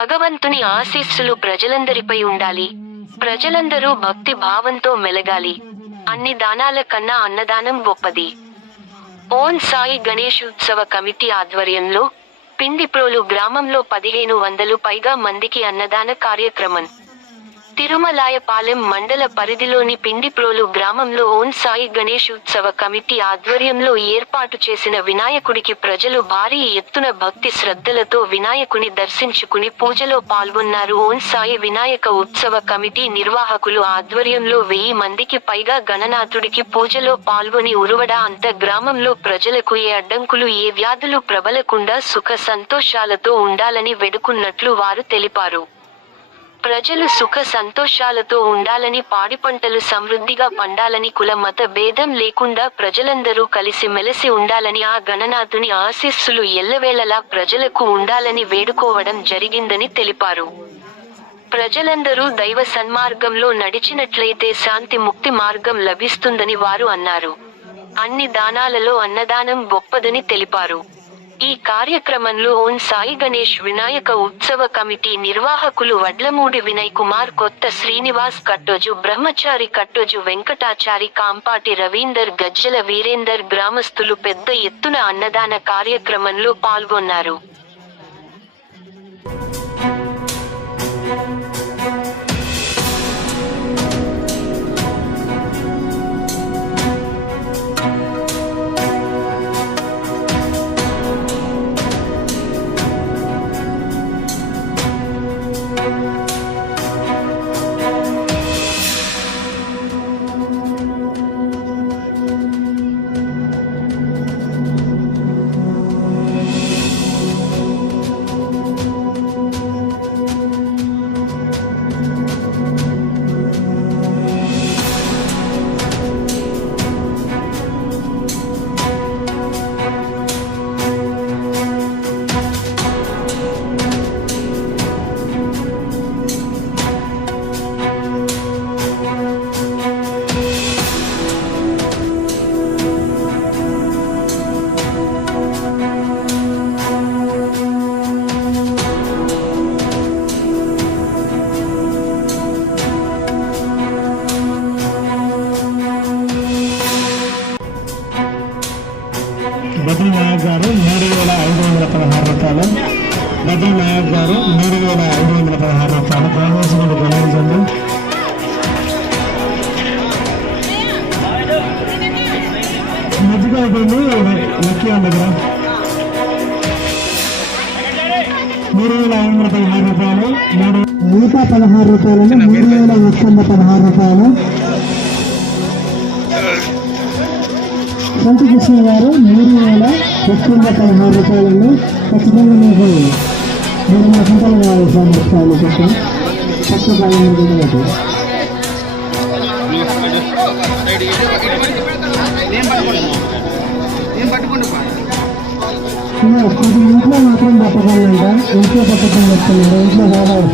భగవంతుని ఆశీస్సులు ప్రజలందరిపై ఉండాలి. ప్రజలందరూ భక్తి భావంతో మెలగాలి. అన్ని దానాల కన్నా అన్నదానం గొప్పది. ఓం సాయి గణేష్ ఉత్సవ కమిటీ ఆధ్వర్యంలో పిండిప్రోలు గ్రామంలో 1500 పైగా మందికి అన్నదాన కార్యక్రమం. తిరుమలాయపాలెం మండల పరిధిలోని పిండిప్రోలు గ్రామంలో ఓం సాయి గణేష్ ఉత్సవ కమిటీ ఆధ్వర్యంలో ఏర్పాటు చేసిన వినాయకుడికి ప్రజలు భారీ ఎత్తున భక్తి శ్రద్ధలతో వినాయకుని దర్శించుకుని పూజలో పాల్గొన్నారు. ఓం సాయి వినాయక ఉత్సవ కమిటీ నిర్వాహకులు ఆధ్వర్యంలో 1000 మందికి పైగా గణనాథుడికి పూజలో పాల్గొని ఉరువడ అంత గ్రామంలో ప్రజలకు ఏ అడ్డంకులు ఏ వ్యాధులు ప్రబలకుండా సుఖ సంతోషాలతో ఉండాలని వేడుకున్నట్లు వారు తెలిపారు. ప్రజలు సుఖ సంతోషాలతో ఉండాలని, పాడి పంటలు సమృద్ధిగా పండాలని, కుల మత భేదం లేకుండా ప్రజలందరూ కలిసి మెలిసి ఉండాలని, ఆ గణనాథుని ఆశీస్సులు ఎల్లవేళలా ప్రజలకు ఉండాలని వేడుకోవడం జరిగిందని తెలిపారు. ప్రజలందరూ దైవ సన్మార్గంలో నడిచినట్లయితే శాంతి ముక్తి మార్గం లభిస్తుందని వారు అన్నారు. అన్ని దానాలలో అన్నదానం గొప్పదని తెలిపారు. ఈ కార్యక్రమంలో ఓం సాయి గణేష్ వినాయక ఉత్సవ కమిటీ నిర్వాహకులు వడ్లమూడి వినయ్ కుమార్, కొత్త శ్రీనివాస్ కట్టోజు, బ్రహ్మచారి కట్టోజు వెంకటాచారి, కాంపాటి రవీందర్, గజ్జల వీరేందర్ గ్రామస్తులు పెద్ద ఎత్తున అన్నదాన కార్యక్రమంలో పాల్గొన్నారు. బద్రీ నాయక్ గారు 3516 రూపాయలు. బద్రీ నాయక్ గారు 3516 రూపాయలు. కావాల్సినది గమనించండి. మధ్యగా అయిపోయింది లక్కీ దగ్గర 3516 రూపాయలు. 116 రూపాయలు. 3116 రూపాయలు. సంత కృష్ణ గారు 3116 రూపాయలండి. ఖచ్చితంగా మీకు 3 సంతలు కావాలి సంవత్సరాలు చెప్పి కష్టకాలం ఇంట్లో మాత్రం పట్టగలంట. ఇంట్లో పట్టకం చెప్తున్నారు. ఇంట్లో కావాలి.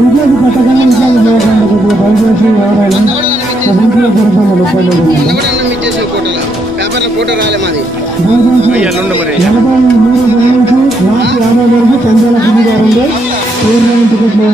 ఇంట్లోకి పట్టగానే ఇంట్లో పోకుండా బయట చేసి వాడాలి. ఇంట్లో జరుగుతుంది పేపర్లో ఫోటో రాలే మాది 43 వరకు 90 వరకు 90 వరకు